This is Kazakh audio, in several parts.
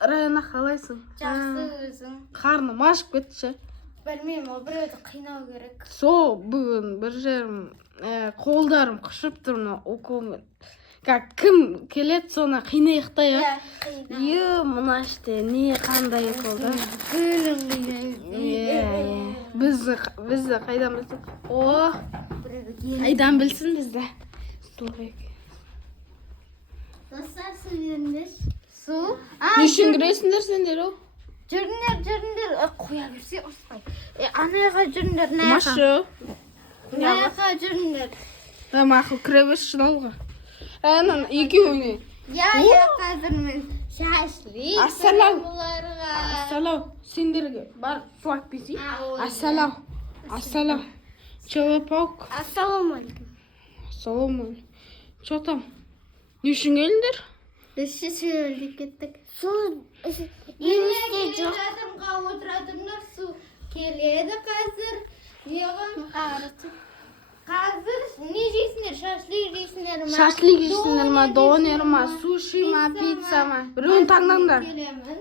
Райана, қалайсың? Жақсы өзің. Қарным ашып кетші. Білмеймін, ол біреуді қинау керек. Бүгін бір жерім қолдарым қышып тұр мына уколмен. Кім келеді, соны қинайық та, я? Мына іште не қандай укол да? Бізді қайдан білсін? Қайдан білсін бізді? Достар, су беріңдер. Су? Не үшін кіресіңдер сендер, о? Жүріңдер. Қоя берсе, ұрыспай. Анайға жүріңдер, наяқа жүріңдер. Мақыл кіре берші алға. Әнін екеуіне. Қазір мен шашлик. Ассалау. Сендерге бар су әкпесей. Ассалау. Челопаук. Ассаламу. Чо там? Не үшін келіңдер? Біз сөйлеп кеттік. Су еместе жоқ. Жатырымға отыратымдар, су келеді қазір. Еғым қарысып. Қазір не жейсіңдер? Шашлик жейсіңдер ма? Шашлик жейсіңдер ма, донер ма, суши ма, пицца ма? Біреуін таңдаңдар.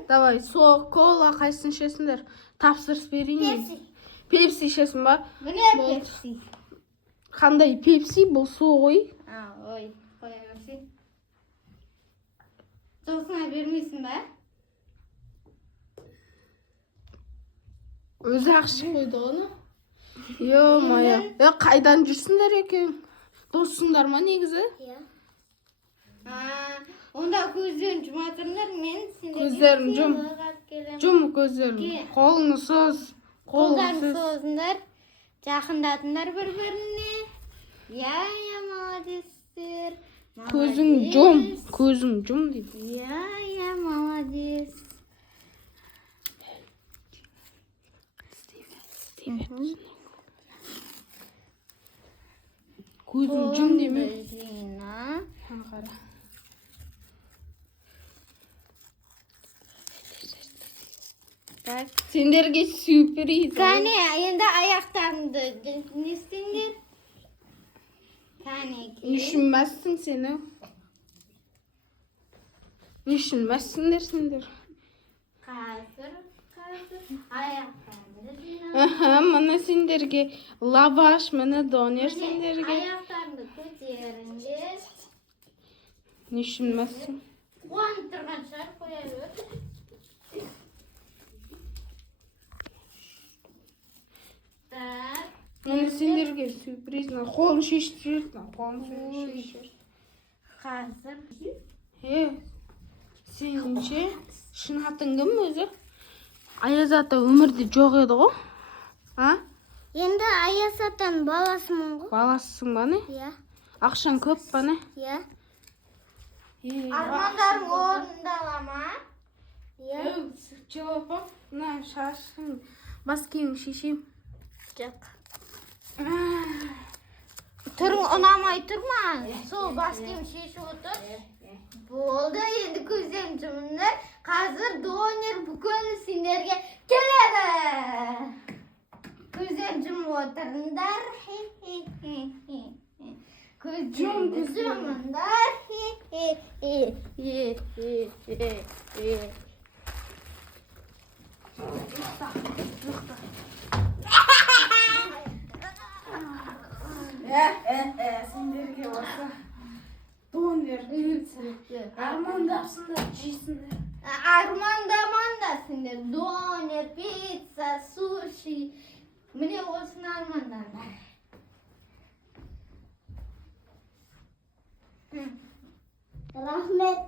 Давай, сок, кола қайсын ішесіңдер? Тапсырыс берейін. Пепси ішесің ба? Міне пепси. Қандай пепси? Бұл су ғой. Ой, қоя берсей. Досыңа бермейсің ба? Өзі ақшы қойды оны. Мая. Қайдан жүрсіңдер екеуің? Доссыңдар ма негізі? Онда көздерін жұма тұрыңдар, мен сендерге көздерін жұм көздерін. Қолыңы соз. Қолдарын созыңдар, жақындатыңдар бір-біріне. Молодестер. Көзің жұм дейді. Молодес. Көзің жұм деме. Қара. Сендерге сюрприз. Кәне, енді аяқтарымды не істеңдер? Кәне, үшін мәссің сені? Үшін мәссіңдер сендер? Қазір аяқтарымды жинап. Мына сендерге лаваш, мына донер сендерге. Аяқтарымды көтеріңдер. Не үшін мәссің? Қуанып тұрған шығар, қоя бер. Мына сендерге сюрприз. Қолын шешіп жүрсің. Қазір. Сеніңше шын атың кім өзі? Аяз ата өмірде жоқ еді ғой? Енді Аяз атаның баласымын ғой. Баласысың ба не? Ақшаң көп па не? Армандарың орындала ма? Челопа, мына шашың бас киімің шешейін. Жоқ. Түрің ұнамай тұр ма? Сол бас киім шешіп отыр. Болды, енді көздерін жұмыңдар. Қазір донер бүкіл сендерге келеді. Көздерін жұмып отырыңдар. Көздерін жұмыңдар. Сендерге баса донер, пицца, армандапсыңдар, жейсіңдер. Армандамаңдар сендер. Донер, пицца, суши. Міне осыны армандаңдар. Рахмет.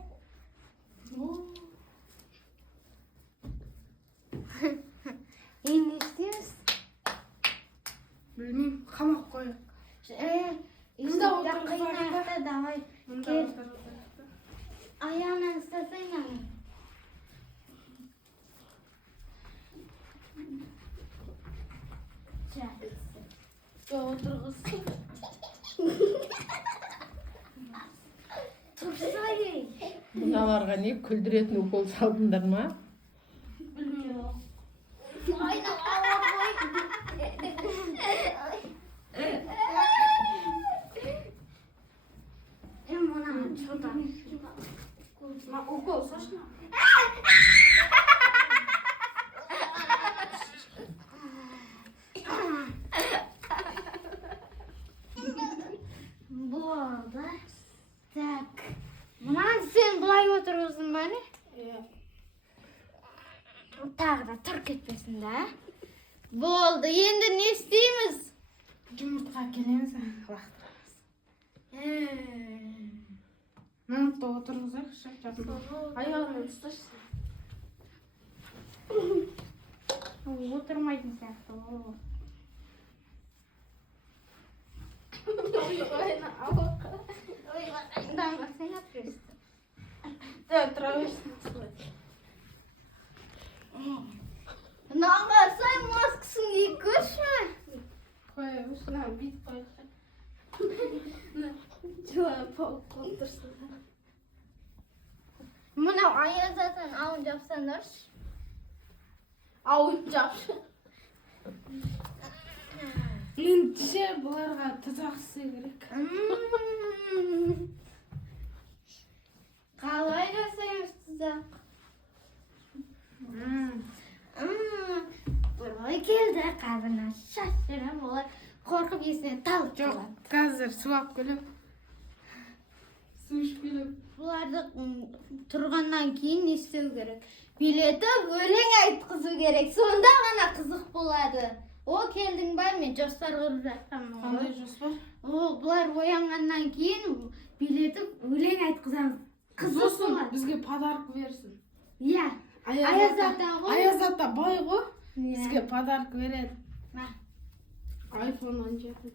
Енді істейміз? Білмеймін, қамақ қойып. Давай. Аяғынан ұстасайын. Отырғызсын. Тұрсай. Мыналарға не күлдіретін укол салдыңдар ма? Білмеймін. Айна ала қой. Мына çocuğa. Укол сашна. тағы да тұрып кетпесін да. Болды, енді не істейміз? Жұмыртқа келеміз, лақтырамыз. Минутта отырғызайық, шақырып. Аяғынан ұсташы. Отырмайтын сияқты. Да, травышын сылай. Нағасай маскасын киіп көрші. Қой, ұшына бит қойшы. Жылай пауық қондырсын. Мынау аязатын ауын жапсаңдаршы. Ауын жапшы. Ендіше бұларға тұзақ сүй керек. Қалай жасаймыз тұзақ? Бұлай келді, қабына шашырым олар қорқып есіне талып Жоқ, қалады. қазір суап келіп. Су ішіп келіп. Бұларды тұрғаннан кейін не істеу керек? Билетіп өлең айтқызу керек. Сонда ғана қызық болады. О, келдің бай, мен жоспар құрып жатқанмын. Қандай жоспар? Бұлар оянғаннан кейін билетіп өлең айтқызамыз. Қызық Сосын болады. бізге подарок берсін. Иә. Аяз ата ғой. Аяз ата бай ғой. Иә. Бізге подарок береді. iPhone 17.